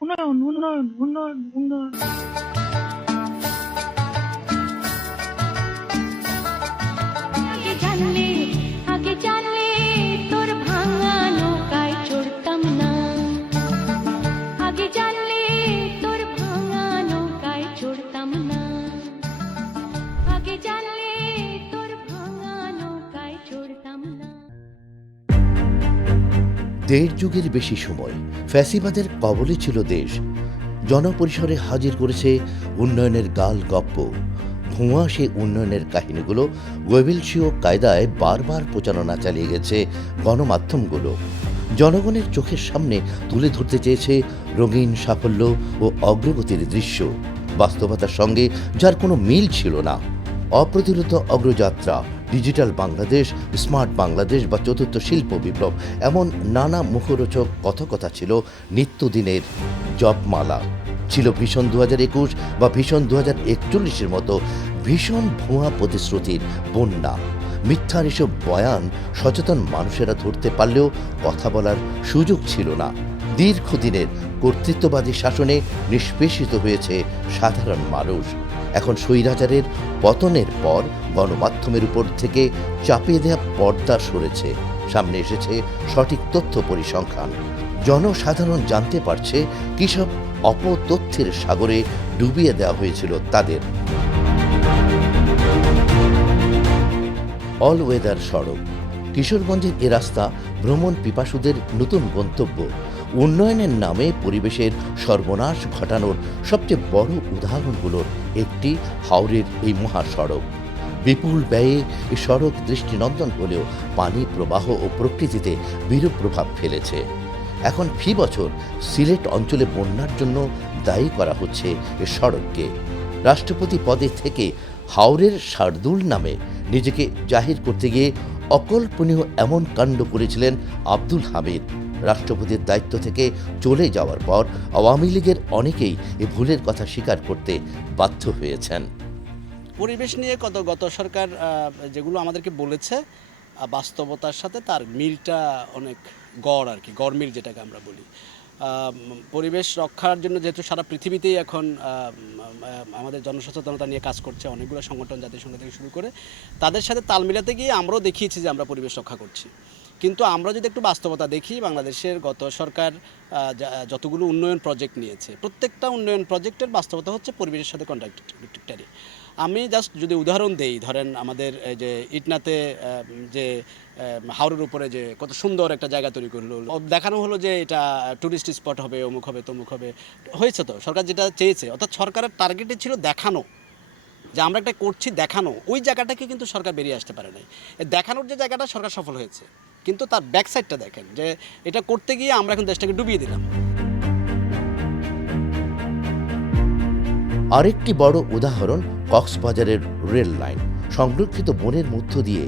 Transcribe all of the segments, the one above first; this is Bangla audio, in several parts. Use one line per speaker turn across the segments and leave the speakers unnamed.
উন্নয়ন উন্নয়ন উন্নয়ন উন্নয়ন
আগে
দেড় যুগের বেশি সময় ফ্যাসিবাদের কবলে ছিল দেশ। জনপরিসরে হাজির করেছে উন্নয়নের গাল গপ্প। ভুয়া সে উন্নয়নের কাহিনীগুলো ওয়েবেলসীয় কায়দায় বারবার প্রচারণা চালিয়ে গেছে গণমাধ্যমগুলো। জনগণের চোখের সামনে তুলে ধরতে চেয়েছে রঙিন সাফল্য ও অগ্রগতির দৃশ্য। বাস্তবতার সঙ্গে যার কোনো মিল ছিল না। অপ্রতিরোধ অগ্রযাত্রা, ডিজিটাল বাংলাদেশ, স্মার্ট বাংলাদেশ বা চতুর্থ শিল্প বিপ্লব, এমন নানা মুখরোচক কথকথা ছিল নিত্যদিনের জপমালা। ছিল ভীষণ দু হাজার একুশ বা ভীষণ দু হাজার একচল্লিশের মতো ভীষণ ভুয়া প্রতিশ্রুতির বন্যা। মিথ্যার এসব বয়ান সচেতন মানুষেরা ধরতে পারলেও কথা বলার সুযোগ ছিল না। দীর্ঘদিনের কর্তৃত্ববাদী শাসনে নিষ্পেষিত হয়েছে সাধারণ মানুষ। এখন স্বৈরাচারের পতনের পর গণমাধ্যমের উপর থেকে চাপিয়ে দেওয়া পর্দা সরেছে। সামনে এসেছে সঠিক তথ্য পরিসংখ্যান। জনসাধারণ জানতে পারছে কিসব অপতথ্যের সাগরে ডুবিয়ে দেওয়া হয়েছিল তাদের। অল ওয়েদার সড়ক। কিশোরগঞ্জের এ রাস্তা ভ্রমণ পিপাসুদের নতুন গন্তব্য। উন্নয়নের নামে পরিবেশের সর্বনাশ ঘটানোর সবচেয়ে বড় উদাহরণগুলোর একটি হাওড়ের এই মহাসড়ক। বিপুল ব্যয়ে এই সড়ক দৃষ্টিনন্দন হলেও পানি প্রবাহ ও প্রকৃতিতে বিরূপ প্রভাব ফেলেছে। এখন ফি বছর সিলেট অঞ্চলে বন্যার জন্য দায়ী করা হচ্ছে এ সড়ককে। রাষ্ট্রপতি পদে থেকে হাওড়ের শার্দুল নামে নিজেকে জাহির করতে গিয়ে অকল্পনীয় এমন কাণ্ড করেছিলেন আব্দুল হামিদ। রাষ্ট্রপতির দায়িত্ব থেকে চলে যাওয়ার পর আওয়ামী লীগের অনেকেই এ ভুলের কথা স্বীকার করতে বাধ্য হয়েছেন।
পরিবেশ নিয়ে কত গত সরকার যেগুলো আমাদেরকে বলেছে বাস্তবতার সাথে তার মিলটা অনেক গড় আর কি, গড় মিল যেটাকে আমরা বলি। পরিবেশ রক্ষার জন্য যেহেতু সারা পৃথিবীতেই এখন আমাদের জনসচেতনতা নিয়ে কাজ করছে অনেকগুলো সংগঠন জাতিসংঘ থেকে শুরু করে, তাদের সাথে তাল মিলাতে গিয়ে আমরাও দেখিয়েছি যে আমরা পরিবেশ রক্ষা করছি। কিন্তু আমরা যদি একটু বাস্তবতা দেখি, বাংলাদেশের গত সরকার যতগুলো উন্নয়ন প্রজেক্ট নিয়েছে, প্রত্যেকটা উন্নয়ন প্রজেক্টের বাস্তবতা হচ্ছে পরিবেশের সাথে কন্ট্রাক্টারি আমি জাস্ট যদি উদাহরণ দেই, ধরেন আমাদের এই যে ইটনাতে যে হাওড়ের উপরে যে কত সুন্দর একটা জায়গা তৈরি করল, দেখানো হলো যে এটা টুরিস্ট স্পট হবে, অমুক হবে, তমুক হবে, হয়েছে তো? সরকার যেটা চেয়েছে, অর্থাৎ সরকারের টার্গেটে ছিল দেখানো। যে আমরা একটা করছি দেখানো, ওই জায়গাটাকে কিন্তু সরকার বেরিয়ে আসতে পারে নাই। দেখানোর যে জায়গাটা সরকার সফল হয়েছে। কিন্তু তার ব্যাক সাইডটা দেখেন যে এটা করতে গিয়ে আমরা এখন দেশটাকে ডুবিয়ে দিলাম।
আরেকটি বড় উদাহরণ কক্সবাজারের রেল লাইন। সংরক্ষিত বনের মধ্য দিয়ে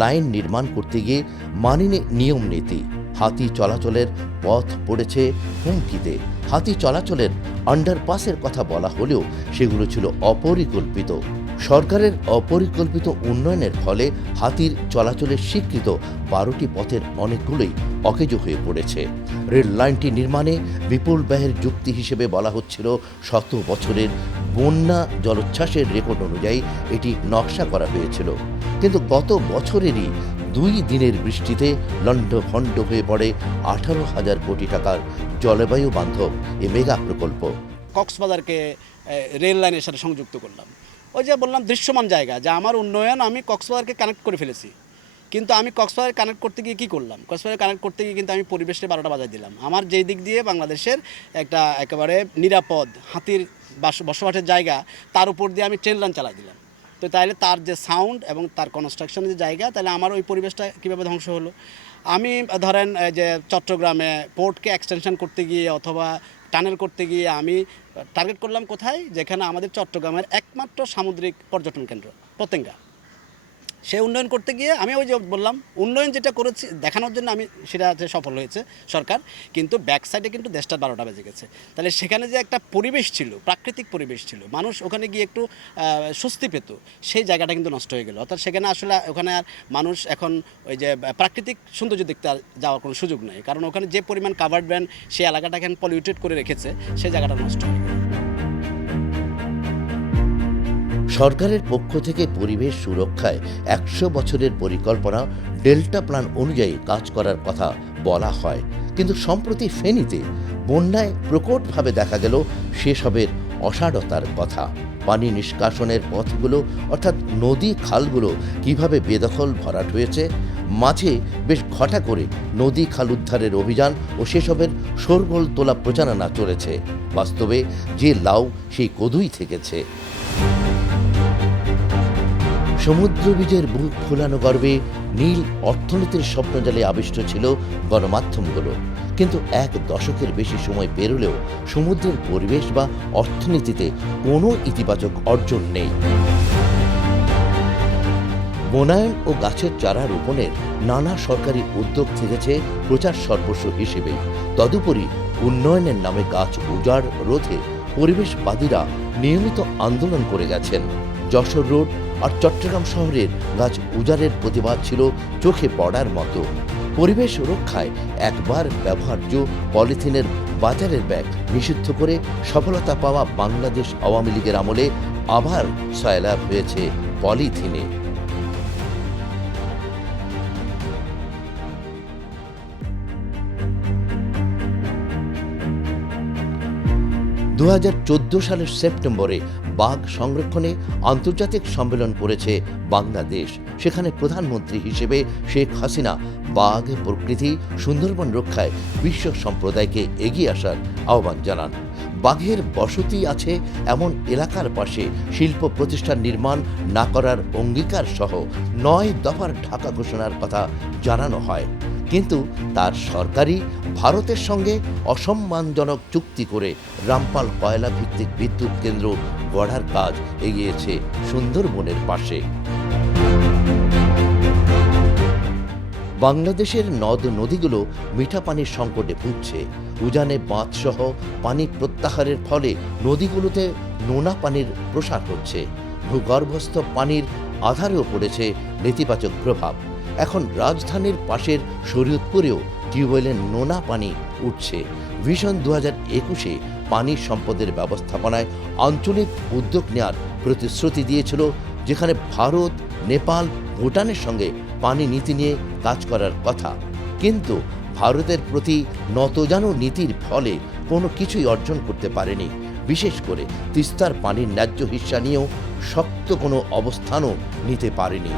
লাইন নির্মাণ করতে গিয়ে মানিনে নিয়ম নীতি। হাতি চলাচলের পথ পড়েছে হুমকিতে। হাতি চলাচলের আন্ডারপাসের কথা বলা হলেও সেগুলো ছিল অপরিকল্পিত। সরকারের অপরিকল্পিত উন্নয়নের ফলে হাতির চলাচলের স্বীকৃত বারোটি পথের অনেকগুলোই অকেজো হয়ে পড়েছে। রেল লাইনটি নির্মাণে বিপুল ব্যয়ের যুক্তি হিসেবে বলা হচ্ছিল শত বছরের বন্যা জলোচ্ছ্বাসের রেকর্ড অনুযায়ী এটি নকশা করা হয়েছিল। কিন্তু গত বছরেরই দুই দিনের বৃষ্টিতে লণ্ডভণ্ড হয়ে পড়ে আঠারো হাজার কোটি টাকার জলবায়ু বান্ধব এ মেগা প্রকল্প।
কক্সবাজারকে রেল লাইনের সাথে সংযুক্ত করলাম। ওই যে বললাম দৃশ্যমান জায়গা, যে আমার উন্নয়ন আমি কক্সবাজারকে কানেক্ট করে ফেলেছি। কিন্তু আমি কক্সবাজার কানেক্ট করতে গিয়ে কী করলাম? কক্সবাজার কানেক্ট করতে গিয়ে কিন্তু আমি পরিবেশে বারোটা বাজায় দিলাম। আমার যেই দিক দিয়ে বাংলাদেশের একটা একেবারে নিরাপদ হাতির বাস বসবাসের জায়গা, তার উপর দিয়ে আমি ট্রেন লাইন চালাই দিলাম। তো তাহলে তার যে সাউন্ড এবং তার কনস্ট্রাকশনের যে জায়গা, তাহলে আমার ওই পরিবেশটা কীভাবে ধ্বংস হলো? আমি, ধরেন যে চট্টগ্রামে পোর্টকে এক্সটেনশন করতে গিয়ে অথবা টানেল করতে গিয়ে আমি টার্গেট করলাম কোথায়? যেখানে আমাদের চট্টগ্রামের একমাত্র সামুদ্রিক পর্যটন কেন্দ্র, পতেঙ্গা। সে উন্নয়ন করতে গিয়ে আমি ওই যে বললাম, উন্নয়ন যেটা করেছি, দেখানোর জন্য আমি সেটা হচ্ছে সফল হয়েছে সরকার, কিন্তু ব্যাক সাইডে কিন্তু দেশটা বারোটা বেজে গেছে। তাহলে সেখানে যে একটা পরিবেশ ছিল, প্রাকৃতিক পরিবেশ ছিল, মানুষ ওখানে গিয়ে একটু স্বস্তি পেত, সেই জায়গাটা কিন্তু নষ্ট হয়ে গেল। অর্থাৎ সেখানে আসলে ওখানে আর মানুষ এখন ওই যে প্রাকৃতিক সৌন্দর্য দেখতে যাওয়ার কোনো সুযোগ নেই। কারণ ওখানে যে পরিমাণ কাভার্ড ব্যান্ড সেই এলাকাটাকে পলিউটেড করে রেখেছে, সেই জায়গাটা নষ্ট হয়ে গেল।
সরকারের পক্ষ থেকে পরিবেশ সুরক্ষায় একশো বছরের পরিকল্পনা ডেল্টা প্ল্যান অনুযায়ী কাজ করার কথা বলা হয়। কিন্তু সম্প্রতি ফেনীতে বন্যায় প্রকটভাবে দেখা গেল সেসবের অসাড়তার কথা। পানি নিষ্কাশনের পথগুলো, অর্থাৎ নদী খালগুলো কীভাবে বেদখল ভরাট হয়েছে, মাঝে বেশ ঘটা করে নদী খাল উদ্ধারের অভিযান ও সেসবের শোরগোল তোলা প্রচারণা চলেছে। বাস্তবে যে লাউ সেই কদুই থেকেছে। সমুদ্র বীজের বুক ফোলানো গর্বে নীল অর্থনীতির স্বপ্নজালে আবিষ্ট ছিল গণমাধ্যমগুলো। কিন্তু এক দশকের বেশি সময় পেরোলেও সমুদ্রের পরিবেশ বা অর্থনীতিতে কোনো ইতিবাচক অর্জন নেই। বনায়ন ও গাছের চারা রোপণের নানা সরকারি উদ্যোগ থেকেছে প্রচার সর্বস্ব হিসেবেই। তদুপরি উন্নয়নের নামে গাছ উজাড়, রোধে পরিবেশবাদীরা নিয়মিত আন্দোলন করে গেছেন যশোর রোড আর চট্টগ্রাম শহরের গাছ উজাড়ের প্রতিবাদ ছিল চোখে পড়ার মতো। পরিবেশ রক্ষায় একবার ব্যবহার্য পলিথিনের বাজারের ব্যাগ নিষিদ্ধ করে সফলতা পাওয়া বাংলাদেশ আওয়ামী লীগের আমলে আবার সয়লাভ হয়েছে পলিথিনে। দু হাজার চোদ্দ সালের সেপ্টেম্বরে বাঘ সংরক্ষণে আন্তর্জাতিক সম্মেলন করেছে বাংলাদেশ। সেখানে প্রধানমন্ত্রী হিসেবে শেখ হাসিনা বাঘ প্রকৃতি সুন্দরবন রক্ষায় বিশ্ব সম্প্রদায়কে এগিয়ে আসার আহ্বান জানান। বাঘের বসতি আছে এমন এলাকার পাশে শিল্প প্রতিষ্ঠান নির্মাণ না করার অঙ্গীকার সহ নয় দফার ঢাকা ঘোষণার কথা জানানো হয়। কিন্তু তার সরকারই ভারতের সঙ্গে অসম্মানজনক চুক্তি করে রামপাল কয়লা ভিত্তিক বিদ্যুৎ কেন্দ্র গড়ার কাজ এগিয়েছে সুন্দরবনের পাশে। বাংলাদেশের নদ নদীগুলো মিঠা পানির সংকটে ভুগছে উজানে বাঁধসহ পানি প্রত্যাহারের ফলে নদীগুলোতে নোনা পানির প্রসার হচ্ছে। ভূগর্ভস্থ পানির আধারেও পড়েছে নেতিবাচক প্রভাব। এখন রাজধানীর পাশের শরীয়তপুরেও টিউবওয়েলের নোনা পানি উঠছে। ভিশন দু হাজার একুশে পানি সম্পদের ব্যবস্থাপনায় আঞ্চলিক উদ্যোগ নেওয়ার প্রতিশ্রুতি দিয়েছিল, যেখানে ভারত, নেপাল, ভুটানের সঙ্গে পানি নীতি নিয়ে কাজ করার কথা। কিন্তু ভারতের প্রতি নতজানু নীতির ফলে কোনো কিছুই অর্জন করতে পারেনি। বিশেষ করে তিস্তার পানির ন্যায্য হিস্সা নিয়েও শক্ত কোনো অবস্থানও নিতে পারেনি।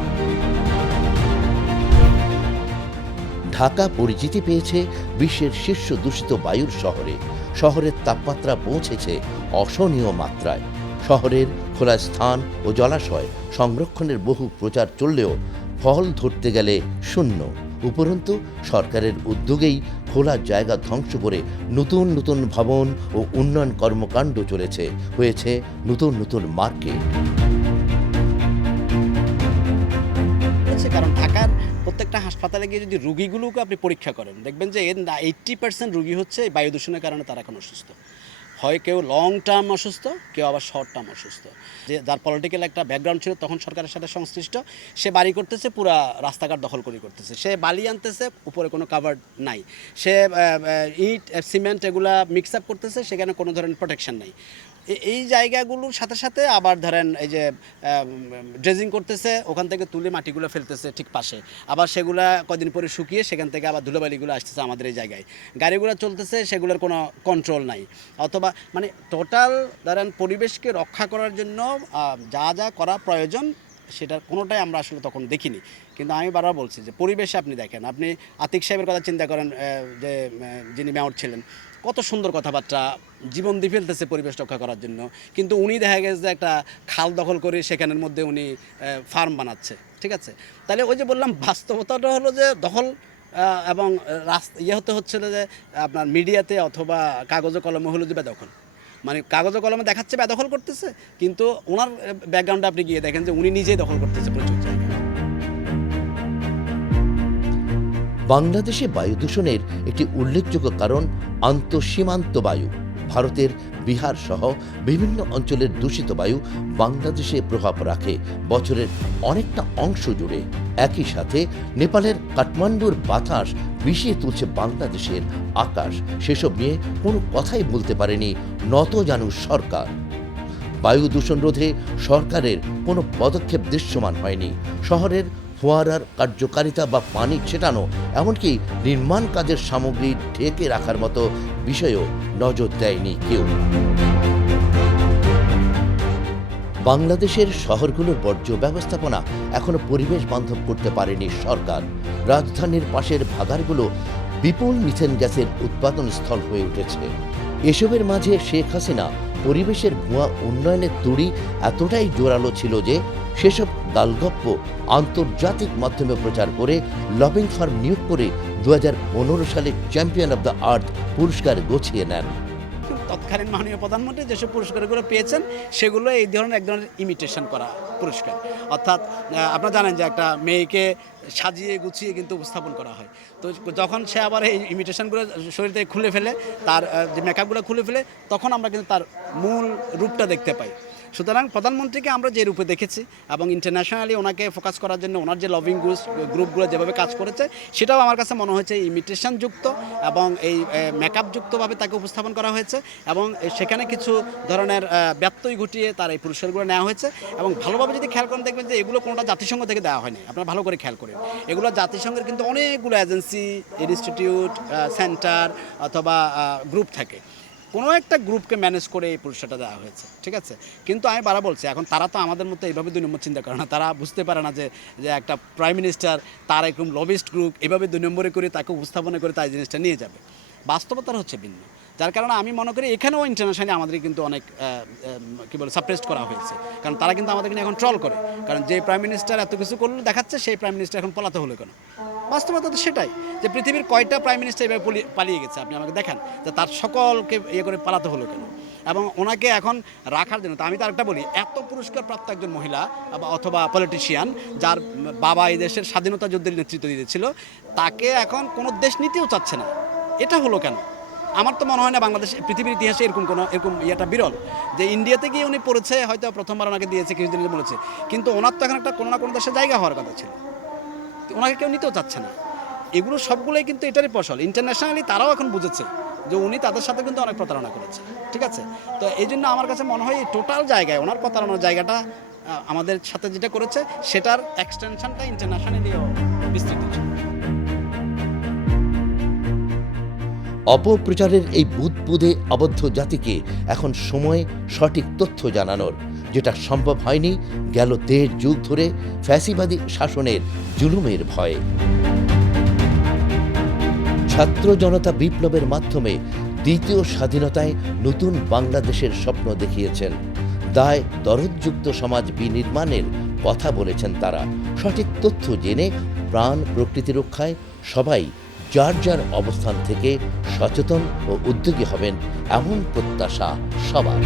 ঢাকা পরিচিতি পেয়েছে বিশ্বের শীর্ষ দূষিত বায়ুর শহরে। শহরের তাপমাত্রা পৌঁছেছে অসহনীয় মাত্রায়। শহরের খোলা স্থান ও জলাশয় সংরক্ষণের বহু প্রচার চললেও ফল ধরতে গেলে শূন্য। উপরন্তু, সরকারের উদ্যোগেই খোলা জায়গা ধ্বংস করে নতুন নতুন ভবন ও উন্নয়ন কর্মকাণ্ড চলেছে, হয়েছে নতুন নতুন মার্কেট।
কারণ ঢাকার প্রত্যেকটা হাসপাতালে গিয়ে যদি রুগীগুলোকে আপনি পরীক্ষা করেন, দেখবেন যে এর এইট্টি পার্সেন্ট রুগী হচ্ছে বায়ু দূষণের কারণে তারা এখন অসুস্থ। হয় কেউ লং টার্ম অসুস্থ, কেউ আবার শর্ট টার্ম অসুস্থ। যে যার পলিটিক্যাল একটা ব্যাকগ্রাউন্ড ছিল তখন সরকারের সাথে সংশ্লিষ্ট, সে বাড়ি করতেছে, পুরা রাস্তাঘাট দখল করে করতেছে। সে বালি আনতেছে, উপরে কোনো কাভার নাই। সে ইট সিমেন্ট এগুলা মিক্স আপ করতেছে, সেখানে কোনো ধরনের প্রোটেকশন নাই। এই জায়গাগুলোর সাথে সাথে আবার ধরেন এই যে ড্রেজিং করতেছে, ওখান থেকে তুলে মাটিগুলো ফেলতেছে ঠিক পাশে। আবার সেগুলা কদিন পরে শুকিয়ে সেখান থেকে আবার ধুলোবালিগুলো আসতেছে আমাদের এই জায়গায়। গাড়িগুলো চলতেছে, সেগুলোর কোনো কন্ট্রোল নাই। অথবা মানে টোটাল ধরেন পরিবেশকে রক্ষা করার জন্য যা যা করা প্রয়োজন, সেটার কোনোটাই আমরা আসলে তখন দেখিনি। কিন্তু আমি বারবার বলছি যে, পরিবেশে আপনি দেখেন, আপনি আতিক সাহেবের কথা চিন্তা করেন যে যিনি মেয়র ছিলেন। কত সুন্দর কথাবার্তা জীবন দিয়ে ফেলতেছে পরিবেশ রক্ষা করার জন্য। কিন্তু উনি দেখা গেছে যে একটা খাল দখল করে সেখানের মধ্যে উনি ফার্ম বানাচ্ছে, ঠিক আছে? তাহলে ওই যে বললাম, বাস্তবতাটা হলো যে দখল এবং রাস্তা ইয়ে হতে হচ্ছে যে আপনার মিডিয়াতে অথবা কাগজে কলমে হলো যে বেদখল মানে কাগজে কলমে দেখাচ্ছে বেদখল করতেছে, কিন্তু ওনার ব্যাকগ্রাউন্ডে আপনি গিয়ে দেখেন যে উনি নিজেই দখল করতেছে প্রচুর
বাংলাদেশে বায়ু দূষণের একটি উল্লেখযোগ্য কারণ আন্তঃসীমান্ত বায়ু। ভারতের বিহার সহ বিভিন্ন অঞ্চলের দূষিত বায়ু বাংলাদেশে প্রভাব রাখে। বছরের অনেকটা অংশ জুড়ে। একই সাথে নেপালের কাঠমান্ডুর বাতাস বিষিয়ে তুলছে বাংলাদেশের আকাশ। সেসব নিয়ে কোনো কথাই বলতে পারেনি নত জানু সরকার। বায়ু দূষণ রোধে সরকারের কোনো পদক্ষেপ দৃশ্যমান হয়নি। শহরের ফোয়ারার কার্যকারিতা বা পানি ছেটানো, এমনকি নির্মাণ কাজের সামগ্রী ঢেকে রাখার মতো বিষয়েও নজর দেয়নি কেউ। বাংলাদেশের শহরগুলোর বর্জ্য ব্যবস্থাপনা এখনও পরিবেশ বান্ধব করতে পারেনি সরকার। রাজধানীর পাশের ভাগারগুলো বিপুল মিথেন গ্যাসের উৎপাদন স্থল হয়ে উঠেছে। এসবের মাঝে শেখ হাসিনা পরিবেশের ভুয়া উন্নয়নের তুড়ি এতটাই জোরালো ছিল যে সেসব গালগপ্প আন্তর্জাতিক মাধ্যমে প্রচার করে লবিং ফার্ম নিয়োগ করে দু হাজার পনেরো সালে চ্যাম্পিয়ন অব দ্য আর্থ পুরস্কার গছিয়ে নেন।
তৎকালীন মাননীয় প্রধানমন্ত্রী যেসব পুরস্কারগুলো পেয়েছেন, সেগুলো এই ধরনের এক ধরনের ইমিটেশন করা পুরস্কার। অর্থাৎ আপনারা জানেন যে একটা মেয়েকে সাজিয়ে গুছিয়ে কিন্তু উপস্থাপন করা হয়। তো যখন সে আবার এই ইমিটেশনগুলো শরীর থেকে খুলে ফেলে, তার যে মেকআপগুলো খুলে ফেলে, তখন আমরা কিন্তু তার মূল রূপটা দেখতে পাই। সুতরাং প্রধানমন্ত্রীকে আমরা যে রূপে দেখেছি এবং ইন্টারন্যাশনালি ওনাকে ফোকাস করার জন্য ওনার যে লভিং গ্রুপ গ্রুপগুলো যেভাবে কাজ করেছে, সেটাও আমার কাছে মনে হয়েছে ইমিটেশন যুক্ত এবং এই মেকআপ যুক্তভাবে তাকে উপস্থাপন করা হয়েছে এবং সেখানে কিছু ধরনের ব্যত্যয় ঘটিয়ে তার এই পুরস্কারগুলো নেওয়া হয়েছে এবং ভালোভাবে যদি খেয়াল করেন দেখবেন যে এগুলো কোনোটা জাতিসংঘ থেকে দেওয়া হয়নি। আপনারা ভালো করে খেয়াল করেন। এগুলো জাতিসংঘের কিন্তু অনেকগুলো এজেন্সি ইনস্টিটিউট সেন্টার অথবা গ্রুপ থাকে। কোনো একটা গ্রুপকে ম্যানেজ করে এই পুরস্কারটা দেওয়া হয়েছে, ঠিক আছে? কিন্তু আমি বারা বলছি, এখন তারা তো আমাদের মতো এইভাবে দুই নম্বর চিন্তা করে না। তারা বুঝতে পারে না যে যে একটা প্রাইম মিনিস্টার তার একরকম লবিস্ট গ্রুপ এভাবে দুই নম্বরে করে তাকে উপস্থাপনা করে তাই জিনিসটা নিয়ে যাবে। বাস্তবতার হচ্ছে ভিন্ন। যার কারণে আমি মনে করি এখানেও ইন্টারন্যাশনালি আমাদের কিন্তু অনেক কি বলে সাপ্রেসড করা হয়েছে। কারণ তারা কিন্তু আমাদেরকে নিয়ে এখন ট্রল করে। কারণ যে প্রাইম মিনিস্টার এত কিছু করল, দেখাচ্ছে সেই প্রাইম মিনিস্টার এখন পলাতে হলো কেন? বাস্তবতা তো সেটাই যে পৃথিবীর কয়টা প্রাইম মিনিস্টার এভাবে পলি- পালিয়ে গেছে, আপনি আমাকে দেখান যে তার সকলকে ইয়ে করে পালাতে হলো কেন? এবং ওনাকে এখন রাখার জন্য আমি তো আরেকটা বলি, এত পুরস্কার প্রাপ্ত একজন মহিলা বা- অথবা পলিটিশিয়ান যার বাবা এই দেশের স্বাধীনতা যুদ্ধের নেতৃত্ব দিয়েছিল, তাকে এখন কোনো দেশ নিতেও চাচ্ছে না। এটা হলো কেন? আমার তো মনে হয় না বাংলাদেশ, পৃথিবীর ইতিহাসে এরকম কোনো, এরকম ইয়েটা বিরল। যে ইন্ডিয়াতে গিয়ে উনি পড়েছে, হয়তো প্রথমবার ওনাকে দিয়েছে, কিছুদিন বলেছে। কিন্তু ওনার তো এখন একটা কোনো না কোনো দেশে জায়গা হওয়ার কথা ছিল। ওনাকে কেউ নিতেও চাচ্ছে না। এগুলো সবগুলোই কিন্তু এটারই ফসল। ইন্টারন্যাশনালি তারাও এখন বুঝেছে যে উনি তাদের সাথে কিন্তু অনেক প্রতারণা করেছে। ঠিক আছে? তো এই জন্য আমার কাছে মনে হয় এই টোটাল জায়গায় ওনার প্রতারণার জায়গাটা আমাদের সাথে যেটা করেছে, সেটার এক্সটেনশনটা ইন্টারন্যাশনালিও বিস্তৃত ছিল।
অপপ্রচারের এই বুদবুদে আবদ্ধ জাতিকে এখন সময় সঠিক তথ্য জানানোর। যেটা সম্ভব হয়নি, গেল দেড় যুগ ধরে ফ্যাসিবাদী শাসনের জুলুমের ভয়ে। ছাত্র জনতা বিপ্লবের মাধ্যমে দ্বিতীয় স্বাধীনতায় নতুন বাংলাদেশের স্বপ্ন দেখিয়েছেন। দায় দরদযুক্ত সমাজ বিনির্মাণের কথা বলেছেন তারা। সঠিক তথ্য জেনে প্রাণ প্রকৃতি রক্ষায় সবাই যার যার অবস্থান থেকে সচেতন ও উদ্যোগী হবেন এমন প্রত্যাশা সবার।